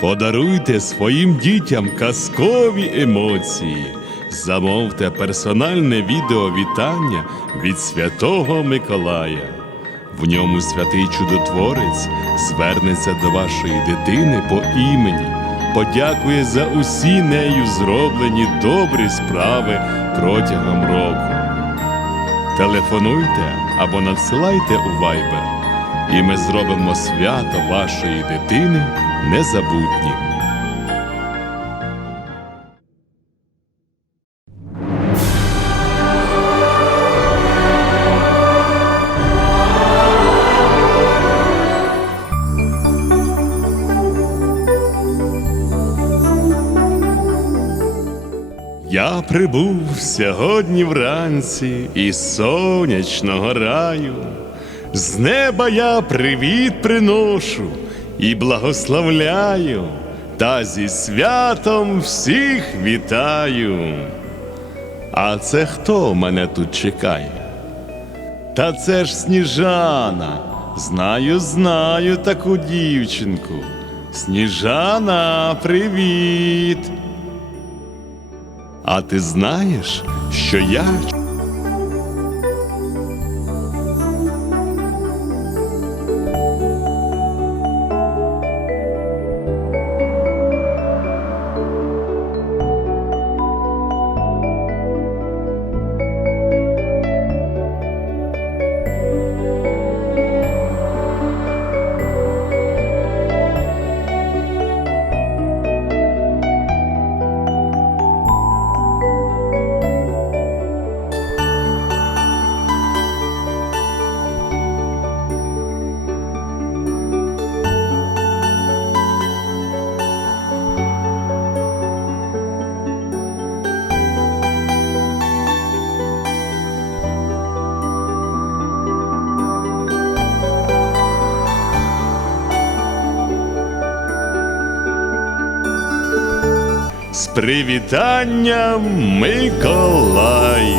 Подаруйте своїм дітям казкові емоції. Замовте персональне відео вітання від Святого Миколая. В ньому святий чудотворець звернеться до вашої дитини по імені, подякує за усі нею зроблені добрі справи протягом року. Телефонуйте або надсилайте у Viber, і ми зробимо свято вашої дитини незабутнім. Я прибув сьогодні вранці із сонячного раю. З неба я привіт приношу і благословляю, та зі святом всіх вітаю. А це хто мене тут чекає? Та це ж сніжана. Знаю, знаю таку дівчинку. Сніжана, привіт. А ти знаєш, що я з привітанням Миколай.